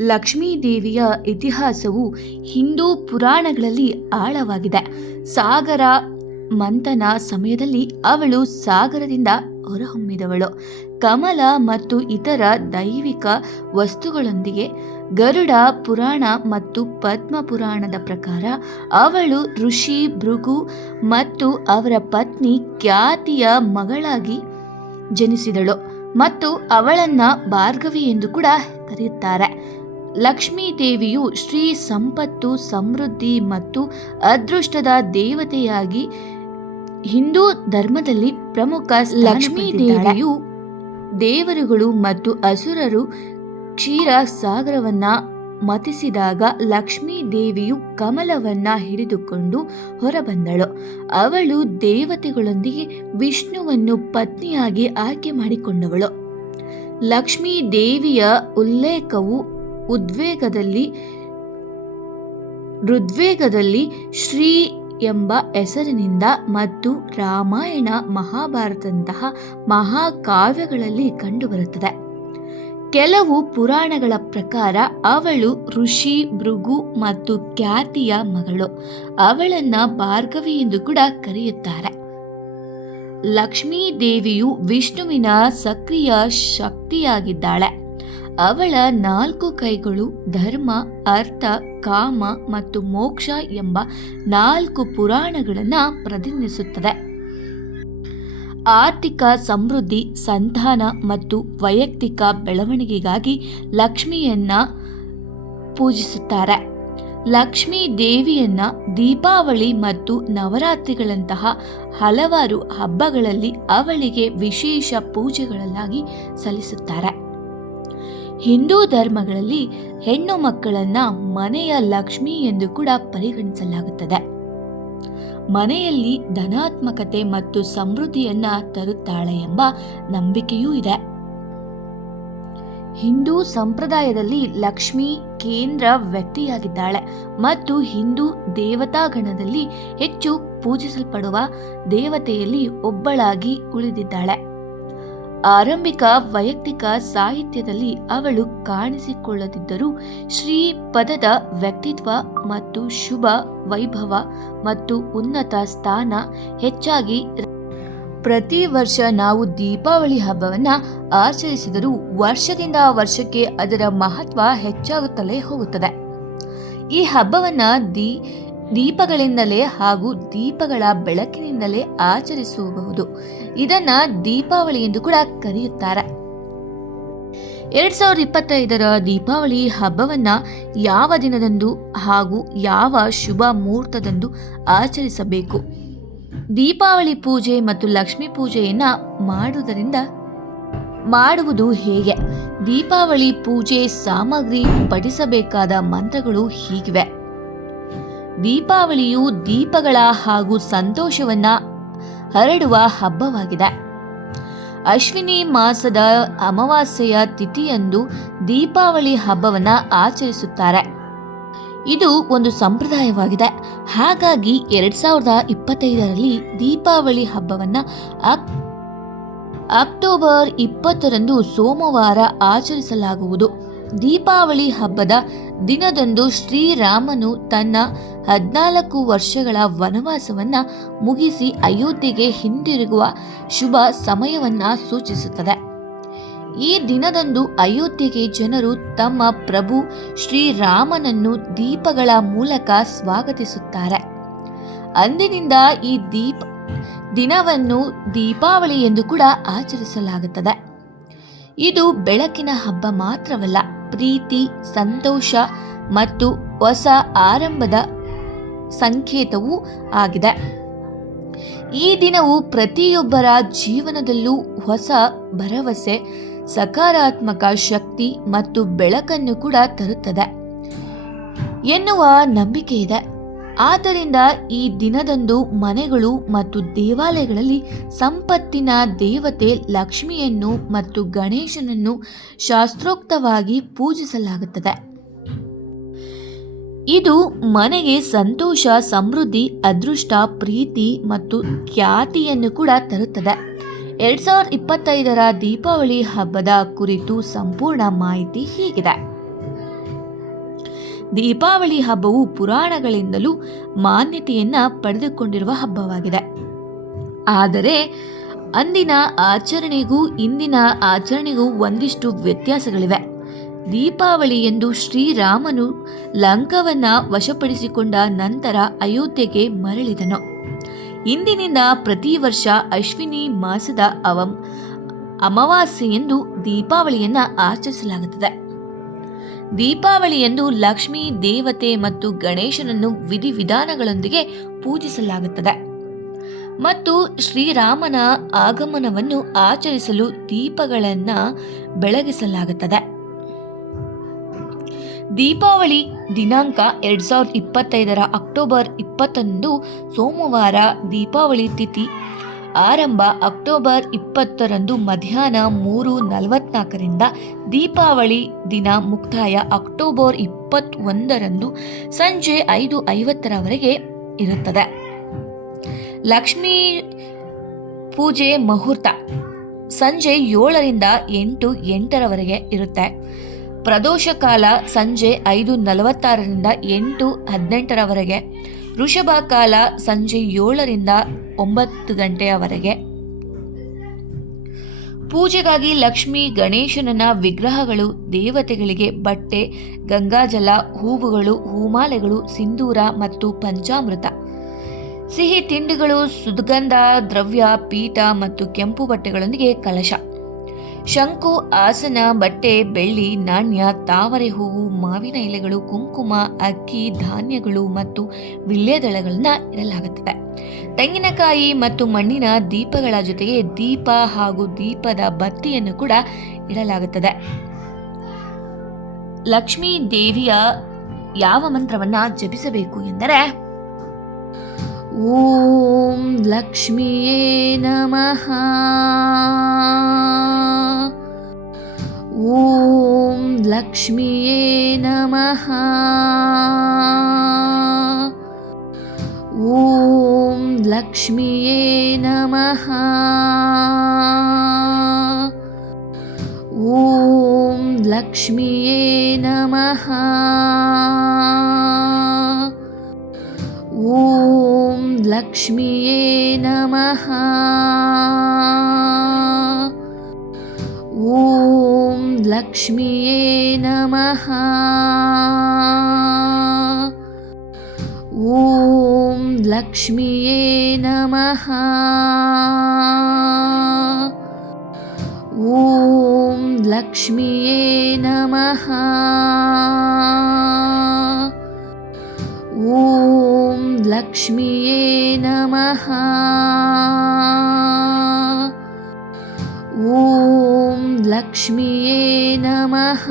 ಲಕ್ಷ್ಮೀ ದೇವಿಯ ಇತಿಹಾಸವು ಹಿಂದೂ ಪುರಾಣಗಳಲ್ಲಿ ಆಳವಾಗಿದೆ. ಸಾಗರ ಮಂಥನ ಸಮಯದಲ್ಲಿ ಅವಳು ಸಾಗರದಿಂದ ಹೊರಹೊಮ್ಮಿದವಳು. ಕಮಲ ಮತ್ತು ಇತರ ದೈವಿಕ ವಸ್ತುಗಳೊಂದಿಗೆ ಗರುಡ ಪುರಾಣ ಮತ್ತು ಪದ್ಮ ಪುರಾಣದ ಪ್ರಕಾರ ಅವಳು ಋಷಿ, ಭೃಗು ಮತ್ತು ಅವರ ಪತ್ನಿ ಖ್ಯಾತಿಯ ಮಗಳಾಗಿ ಜನಿಸಿದಳು ಮತ್ತು ಅವಳನ್ನ ಭಾರ್ಗವಿ ಎಂದು ಕೂಡ ಕರೆಯುತ್ತಾರೆ. ಲಕ್ಷ್ಮೀ ದೇವಿಯು ಶ್ರೀ ಸಂಪತ್ತು ಸಮೃದ್ಧಿ ಮತ್ತು ಅದೃಷ್ಟದ ದೇವತೆಯಾಗಿ ಹಿಂದೂ ಧರ್ಮದಲ್ಲಿ ಪ್ರಮುಖ ಲಕ್ಷ್ಮೀ ದೇವಿಯು ದೇವರುಗಳು ಮತ್ತು ಅಸುರರು ಕ್ಷೀರ ಸಾಗರವನ್ನ ಮತಿಸಿದಾಗ ಲಕ್ಷ್ಮೀ ದೇವಿಯು ಕಮಲವನ್ನ ಹಿಡಿದುಕೊಂಡು ಹೊರಬಂದಳು. ಅವಳು ದೇವತೆಗಳೊಂದಿಗೆ ವಿಷ್ಣುವನ್ನು ಪತ್ನಿಯಾಗಿ ಆಯ್ಕೆ ಮಾಡಿಕೊಂಡವಳು. ಲಕ್ಷ್ಮೀ ದೇವಿಯ ಉಲ್ಲೇಖವು ಉದ್ವೇಗದಲ್ಲಿ, ಋದ್ವೇಗದಲ್ಲಿ ಶ್ರೀ ಎಂಬ ಹೆಸರಿನಿಂದ ಮತ್ತು ರಾಮಾಯಣ ಮಹಾಭಾರತಂತಹ ಮಹಾಕಾವ್ಯಗಳಲ್ಲಿ ಕಂಡುಬರುತ್ತದೆ. ಕೆಲವು ಪುರಾಣಗಳ ಪ್ರಕಾರ ಅವಳು ಋಷಿ, ಭೃಗು ಮತ್ತು ಖ್ಯಾತಿಯ ಮಗಳು. ಅವಳನ್ನ ಭಾರ್ಗವಿ ಎಂದು ಕೂಡ ಕರೆಯುತ್ತಾರೆ. ಲಕ್ಷ್ಮೀ ದೇವಿಯು ವಿಷ್ಣುವಿನ ಸಕ್ರಿಯ ಶಕ್ತಿಯಾಗಿದ್ದಾಳೆ. ಅವಳ ನಾಲ್ಕು ಕೈಗಳು ಧರ್ಮ, ಅರ್ಥ, ಕಾಮ ಮತ್ತು ಮೋಕ್ಷ ಎಂಬ ನಾಲ್ಕು ಪುರಾಣಗಳನ್ನು ಪ್ರತಿನಿಧಿಸುತ್ತದೆ. ಆರ್ಥಿಕ ಸಮೃದ್ಧಿ, ಸಂತಾನ ಮತ್ತು ವೈಯಕ್ತಿಕ ಬೆಳವಣಿಗೆಗಾಗಿ ಲಕ್ಷ್ಮಿಯನ್ನ ಪೂಜಿಸುತ್ತಾರೆ. ಲಕ್ಷ್ಮೀ ದೇವಿಯನ್ನ ದೀಪಾವಳಿ ಮತ್ತು ನವರಾತ್ರಿಗಳಂತಹ ಹಲವಾರು ಹಬ್ಬಗಳಲ್ಲಿ ಅವಳಿಗೆ ವಿಶೇಷ ಪೂಜೆಗಳಲ್ಲಾಗಿ ಸಲ್ಲಿಸುತ್ತಾರೆ. ಹಿಂದೂ ಧರ್ಮಗಳಲ್ಲಿ ಹೆಣ್ಣು ಮಕ್ಕಳನ್ನ ಮನೆಯ ಲಕ್ಷ್ಮಿ ಎಂದು ಕೂಡ ಪರಿಗಣಿಸಲಾಗುತ್ತದೆ. ಮನೆಯಲ್ಲಿ ಧನಾತ್ಮಕತೆ ಮತ್ತು ಸಮೃದ್ಧಿಯನ್ನ ತರುತ್ತಾಳೆ ಎಂಬ ನಂಬಿಕೆಯೂ ಇದೆ. ಹಿಂದೂ ಸಂಪ್ರದಾಯದಲ್ಲಿ ಲಕ್ಷ್ಮಿ ಕೇಂದ್ರ ವ್ಯಕ್ತಿಯಾಗಿದ್ದಾಳೆ ಮತ್ತು ಹಿಂದೂ ದೇವತಾಗಣದಲ್ಲಿ ಹೆಚ್ಚು ಪೂಜಿಸಲ್ಪಡುವ ದೇವತೆಯಲ್ಲಿ ಒಬ್ಬಳಾಗಿ ಉಳಿದಿದ್ದಾಳೆ. ಆರಂಭಿಕ ವೈಯಕ್ತಿಕ ಸಾಹಿತ್ಯದಲ್ಲಿ ಅವಳು ಕಾಣಿಸಿಕೊಳ್ಳದಿದ್ದರೂ ಶ್ರೀ ಪದದ ವ್ಯಕ್ತಿತ್ವ ಮತ್ತು ಶುಭ ವೈಭವ ಮತ್ತು ಉನ್ನತ ಸ್ಥಾನ ಹೆಚ್ಚಾಗಿ ಪ್ರತಿ ವರ್ಷ ನಾವು ದೀಪಾವಳಿ ಹಬ್ಬವನ್ನ ಆಚರಿಸಿದರೂ ವರ್ಷದಿಂದ ವರ್ಷಕ್ಕೆ ಅದರ ಮಹತ್ವ ಹೆಚ್ಚಾಗುತ್ತಲೇ ಹೋಗುತ್ತದೆ. ಈ ಹಬ್ಬವನ್ನ ದೀ ದೀಪಗಳಿಂದಲೇ ಹಾಗೂ ದೀಪಗಳ ಬೆಳಕಿನಿಂದಲೇ ಆಚರಿಸಬಹುದು ಇದನ್ನ ದೀಪಾವಳಿ ಎಂದು ಕೂಡ ಕರೆಯುತ್ತಾರೆ. ಎರಡ್ ಸಾವಿರದ ಇಪ್ಪತ್ತೈದರ ದೀಪಾವಳಿ ಹಬ್ಬವನ್ನ ಯಾವ ದಿನದಂದು ಹಾಗೂ ಯಾವ ಶುಭ ಮುಹೂರ್ತದಂದು ಆಚರಿಸಬೇಕು? ದೀಪಾವಳಿ ಪೂಜೆ ಮತ್ತು ಲಕ್ಷ್ಮೀ ಪೂಜೆಯನ್ನ ಮಾಡುವುದರಿಂದ ಮಾಡುವುದು ಹೇಗೆ? ದೀಪಾವಳಿ ಪೂಜೆ ಸಾಮಗ್ರಿ ಪಠಿಸಬೇಕಾದ ಮಂತ್ರಗಳು ಹೀಗಿವೆ. ದೀಪಾವಳಿಯು ದೀಪಗಳ ಹಾಗೂ ಸಂತೋಷವನ್ನ ಹರಡುವ ಹಬ್ಬವಾಗಿದೆ. ಅಶ್ವಿನಿ ಮಾಸದ ಅಮಾವಾಸ್ಯೆಯ ತಿಥಿಯಂದು ದೀಪಾವಳಿ ಹಬ್ಬವನ್ನ ಆಚರಿಸುತ್ತಾರೆ. ಇದು ಒಂದು ಸಂಪ್ರದಾಯವಾಗಿದೆ. ಹಾಗಾಗಿ ಎರಡ್ ಸಾವಿರದ ಇಪ್ಪತ್ತೈದರಲ್ಲಿ ದೀಪಾವಳಿ ಹಬ್ಬವನ್ನ ಅಕ್, ಅಕ್ಟೋಬರ್ ಇಪ್ಪತ್ತರಂದು ಸೋಮವಾರ ಆಚರಿಸಲಾಗುವುದು. ದೀಪಾವಳಿ ಹಬ್ಬದ ದಿನದಂದು ಶ್ರೀರಾಮನು ತನ್ನ ಹದಿನಾಲ್ಕು ವರ್ಷಗಳ ವನವಾಸವನ್ನ ಮುಗಿಸಿ ಅಯೋಧ್ಯೆಗೆ ಹಿಂದಿರುಗುವ ಶುಭ ಸಮಯವನ್ನ ಸೂಚಿಸುತ್ತದೆ. ಈ ದಿನದಂದು ಅಯೋಧ್ಯೆಗೆ ಜನರು ತಮ್ಮ ಪ್ರಭು ಶ್ರೀರಾಮನನ್ನು ದೀಪಗಳ ಮೂಲಕ ಸ್ವಾಗತಿಸುತ್ತಾರೆ. ಅಂದಿನಿಂದ ಈ ದೀಪ ದಿನವನ್ನು ದೀಪಾವಳಿ ಎಂದು ಕೂಡ ಆಚರಿಸಲಾಗುತ್ತದೆ. ಇದು ಬೆಳಕಿನ ಹಬ್ಬ ಮಾತ್ರವಲ್ಲ, ಪ್ರೀತಿ, ಸಂತೋಷ ಮತ್ತು ಹೊಸ ಆರಂಭದ ಸಂಕೇತವೂ ಆಗಿದೆ. ಈ ದಿನವು ಪ್ರತಿಯೊಬ್ಬರ ಜೀವನದಲ್ಲೂ ಹೊಸ ಭರವಸೆ, ಸಕಾರಾತ್ಮಕ ಶಕ್ತಿ ಮತ್ತು ಬೆಳಕನ್ನು ಕೂಡ ತರುತ್ತದೆ. ಎನ್ನುವ ನಂಬಿಕೆ ಇದೆ. ಆದ್ದರಿಂದ ಈ ದಿನದಂದು ಮನೆಗಳು ಮತ್ತು ದೇವಾಲಯಗಳಲ್ಲಿ ಸಂಪತ್ತಿನ ದೇವತೆ ಲಕ್ಷ್ಮಿಯನ್ನು ಮತ್ತು ಗಣೇಶನನ್ನು ಶಾಸ್ತ್ರೋಕ್ತವಾಗಿ ಪೂಜಿಸಲಾಗುತ್ತದೆ. ಇದು ಮನೆಗೆ ಸಂತೋಷ, ಸಮೃದ್ಧಿ, ಅದೃಷ್ಟ, ಪ್ರೀತಿ ಮತ್ತು ಖ್ಯಾತಿಯನ್ನು ಕೂಡ ತರುತ್ತದೆ. ಎರಡ್ ಸಾವಿರದ ಇಪ್ಪತ್ತೈದರ ದೀಪಾವಳಿ ಹಬ್ಬದ ಕುರಿತು ಸಂಪೂರ್ಣ ಮಾಹಿತಿ ಹೀಗಿದೆ. ದೀಪಾವಳಿ ಹಬ್ಬವು ಪುರಾಣಗಳಿಂದಲೂ ಮಾನ್ಯತೆಯನ್ನ ಪಡೆದುಕೊಂಡಿರುವ ಹಬ್ಬವಾಗಿದೆ. ಆದರೆ ಅಂದಿನ ಆಚರಣೆಗೂ ಇಂದಿನ ಆಚರಣೆಗೂ ಒಂದಿಷ್ಟು ವ್ಯತ್ಯಾಸಗಳಿವೆ. ದೀಪಾವಳಿ ಎಂದು ಶ್ರೀರಾಮನು ಲಂಕವನ್ನ ವಶಪಡಿಸಿಕೊಂಡ ನಂತರ ಅಯೋಧ್ಯೆಗೆ ಮರಳಿದನು. ಇಂದಿನಿಂದ ಪ್ರತಿ ವರ್ಷ ಅಶ್ವಿನಿ ಮಾಸದ ಅವಂ ಅಮಾವಾಸ್ಯೆಯೆಂದು ದೀಪಾವಳಿಯನ್ನ ಆಚರಿಸಲಾಗುತ್ತದೆ. ದೀಪಾವಳಿಯಂದು ಲಕ್ಷ್ಮೀ, ದೇವತೆ ಮತ್ತು ಗಣೇಶನನ್ನು ವಿಧಿವಿಧಾನಗಳೊಂದಿಗೆ ಪೂಜಿಸಲಾಗುತ್ತದೆ. ಮತ್ತು ಶ್ರೀರಾಮನ ಆಗಮನವನ್ನು ಆಚರಿಸಲು ದೀಪಗಳನ್ನು ಬೆಳಗಿಸಲಾಗುತ್ತದೆ. ದೀಪಾವಳಿ ದಿನಾಂಕ ಎರಡ್ ಸಾವಿರದ ಇಪ್ಪತ್ತೈದರ ಅಕ್ಟೋಬರ್ ಇಪ್ಪತ್ತೊಂದು ಸೋಮವಾರ ದೀಪಾವಳಿ ತಿಥಿ. ಆರಂಭ ಅಕ್ಟೋಬರ್ ಇಪ್ಪತ್ತರಂದು ಮಧ್ಯಾಹ್ನ ಮೂರು ನಲವತ್ನಾಲ್ಕರಿಂದ ದೀಪಾವಳಿ ದಿನ ಮುಕ್ತಾಯ ಅಕ್ಟೋಬರ್ ಇಪ್ಪತ್ತೊಂದರಂದು ಸಂಜೆ ಐದು ಐವತ್ತರವರೆಗೆ ಇರುತ್ತದೆ. ಲಕ್ಷ್ಮೀ ಪೂಜೆ ಮುಹೂರ್ತ ಸಂಜೆ ಏಳರಿಂದ ಎಂಟು ಎಂಟರವರೆಗೆ ಇರುತ್ತೆ. ಪ್ರದೋಷ ಕಾಲ ಸಂಜೆ ಐದು ನಲವತ್ತಾರರಿಂದ ಎಂಟು ಹದಿನೆಂಟರವರೆಗೆ. ವೃಷಭ ಕಾಲ ಸಂಜೆ ಏಳರಿಂದ ಒಂಬತ್ತು ಗಂಟೆಯವರೆಗೆ. ಪೂಜೆಗಾಗಿ ಲಕ್ಷ್ಮಿ ಗಣೇಶನನ ವಿಗ್ರಹಗಳು, ದೇವತೆಗಳಿಗೆ ಬಟ್ಟೆ, ಗಂಗಾಜಲ, ಹೂವುಗಳು, ಹೂಮಾಲೆಗಳು, ಸಿಂಧೂರ ಮತ್ತು ಪಂಚಾಮೃತ. ಸಿಹಿ ತಿಂಡಿಗಳು, ಸುಗಂಧ, ದ್ರವ್ಯ, ಪೀಠ ಮತ್ತು ಕೆಂಪು ಬಟ್ಟೆಗಳೊಂದಿಗೆ ಕಲಶ. ಶಂಕು ಆಸನ ಬಟ್ಟೆ, ಬೆಳ್ಳಿ, ನಾಣ್ಯ, ತಾವರೆ ಹೂವು, ಮಾವಿನ ಎಲೆಗಳು, ಕುಂಕುಮ, ಅಕ್ಕಿ, ಧಾನ್ಯಗಳು ಮತ್ತು ವಿಳ್ಯದಳಗಳನ್ನ ಇಡಲಾಗುತ್ತದೆ ತೆಂಗಿನಕಾಯಿ ಮತ್ತು ಮಣ್ಣಿನ ದೀಪಗಳ ಜೊತೆಗೆ ದೀಪ ಹಾಗೂ ದೀಪದ ಬತ್ತಿಯನ್ನು ಕೂಡ ಇಡಲಾಗುತ್ತದೆ. ಲಕ್ಷ್ಮೀ ದೇವಿಯ ಯಾವ ಮಂತ್ರವನ್ನ ಜಪಿಸಬೇಕು ಎಂದರೆ, ಓಂ ಲಕ್ಷ್ಮಿಯೇ ನಮಃ. ॐ लक्ष्मी नमः। ॐ लक्ष्मीये ॐ लक्ष्मीये नमः। ॐ लक्ष्मीये नमः। लक्ष्म्ये नमः ॐ लक्ष्म्ये नमः ॐ लक्ष्म्ये नमः ॐ लक्ष्म्ये नमः ॐ लक्ष्म्ये नमः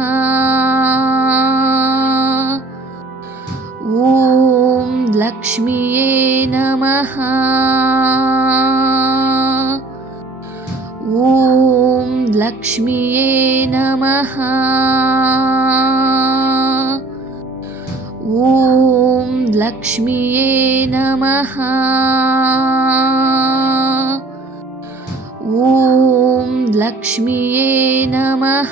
ॐ लक्ष्म्ये नमः ॐ लक्ष्म्ये नमः ॐ लक्ष्म्ये नमः ॐ लक्ष्मीये नमः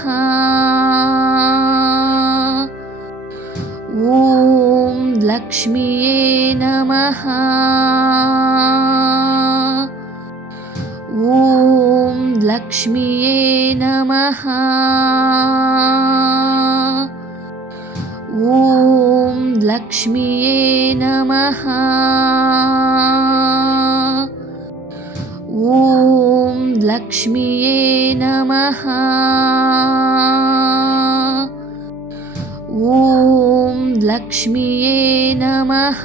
ॐ लक्ष्मीये नमः ॐ लक्ष्मीये नमः ॐ लक्ष्मीये नमः ॐ ॐ लक्ष्मीये नमः ॐ लक्ष्मीये नमः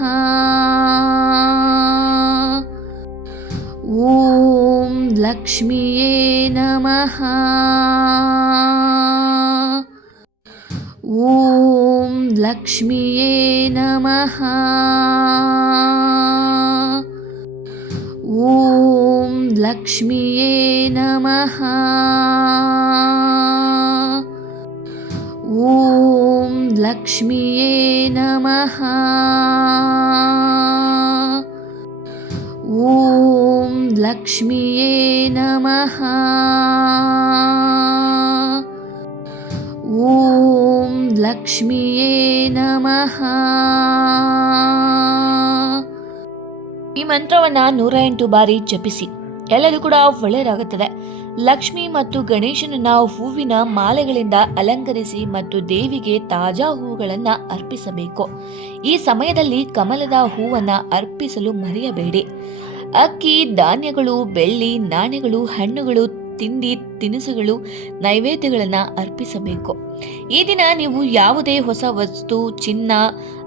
ॐ लक्ष्मीये नमः ॐ लक्ष्मीये नमः ॐ லக்ஷ்மியே நமஹா ॐ लक्ष्मीये नमः ॐ लक्ष्मीये नमः ॐ लक्ष्मीये नमः ಈ ಮಂತ್ರವನ್ನು ನೂರ ಎಂಟು ಬಾರಿ ಜಪಿಸಿ ಎಲ್ಲರೂ ಕೂಡ ಒಳ್ಳೆಯದಾಗುತ್ತದೆ ಲಕ್ಷ್ಮಿ ಮತ್ತು ಗಣೇಶನನ್ನ ಹೂವಿನ ಮಾಲೆಗಳಿಂದ ಅಲಂಕರಿಸಿ ಮತ್ತು ದೇವಿಗೆ ತಾಜಾ ಹೂಗಳನ್ನು ಅರ್ಪಿಸಬೇಕು. ಈ ಸಮಯದಲ್ಲಿ ಕಮಲದ ಹೂವನ್ನ ಅರ್ಪಿಸಲು ಮರೆಯಬೇಡಿ. ಅಕ್ಕಿ, ಧಾನ್ಯಗಳು, ಬೆಳ್ಳಿ, ನಾಣ್ಯಗಳು, ಹಣ್ಣುಗಳು, ತಿಂಡಿ, ತಿನಿಸುಗಳು, ನೈವೇದ್ಯಗಳನ್ನು ಅರ್ಪಿಸಬೇಕು. ಈ ದಿನ ನೀವು ಯಾವುದೇ ಹೊಸ ವಸ್ತು, ಚಿನ್ನ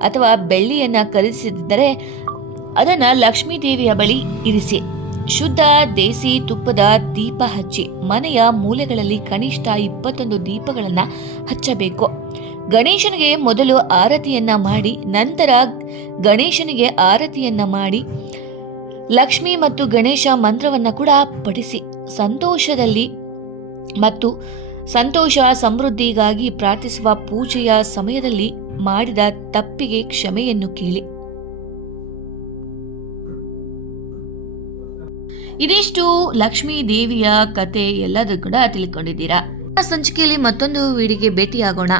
ಅಥವಾ ಬೆಳ್ಳಿಯನ್ನ ಖರೀದಿಸಿದ್ದರೆ ಅದನ್ನ ಲಕ್ಷ್ಮೀ ದೇವಿಯ ಬಳಿ ಇರಿಸಿ. ಶುದ್ಧ ದೇಸಿ ತುಪ್ಪದ ದೀಪ ಹಚ್ಚಿ ಮನೆಯ ಮೂಲೆಗಳಲ್ಲಿ ಕನಿಷ್ಠ ಇಪ್ಪತ್ತೊಂದು ದೀಪಗಳನ್ನು ಹಚ್ಚಬೇಕು. ಗಣೇಶನಿಗೆ ಮೊದಲು ಆರತಿಯನ್ನ ಮಾಡಿ, ನಂತರ ಗಣೇಶನಿಗೆ ಆರತಿಯನ್ನ ಮಾಡಿ, ಲಕ್ಷ್ಮಿ ಮತ್ತು ಗಣೇಶ ಮಂತ್ರವನ್ನ ಕೂಡ ಪಡಿಸಿ ಸಂತೋಷದಲ್ಲಿ ಮತ್ತು ಸಂತೋಷ ಸಮೃದ್ಧಿಗಾಗಿ ಪ್ರಾರ್ಥಿಸುವ ಪೂಜೆಯ ಸಮಯದಲ್ಲಿ ಮಾಡಿದ ತಪ್ಪಿಗೆ ಕ್ಷಮೆಯನ್ನು ಕೇಳಿ. ಇದಿಷ್ಟು ಲಕ್ಷ್ಮೀ ದೇವಿಯ ಕತೆ ಎಲ್ಲದೂ ಕೂಡ ತಿಳ್ಕೊಂಡಿದ್ದೀರಾ? ಸಂಚಿಕೆಯಲ್ಲಿ ಮತ್ತೊಂದು ವಿಡಿಗೆ ಭೇಟಿಯಾಗೋಣ.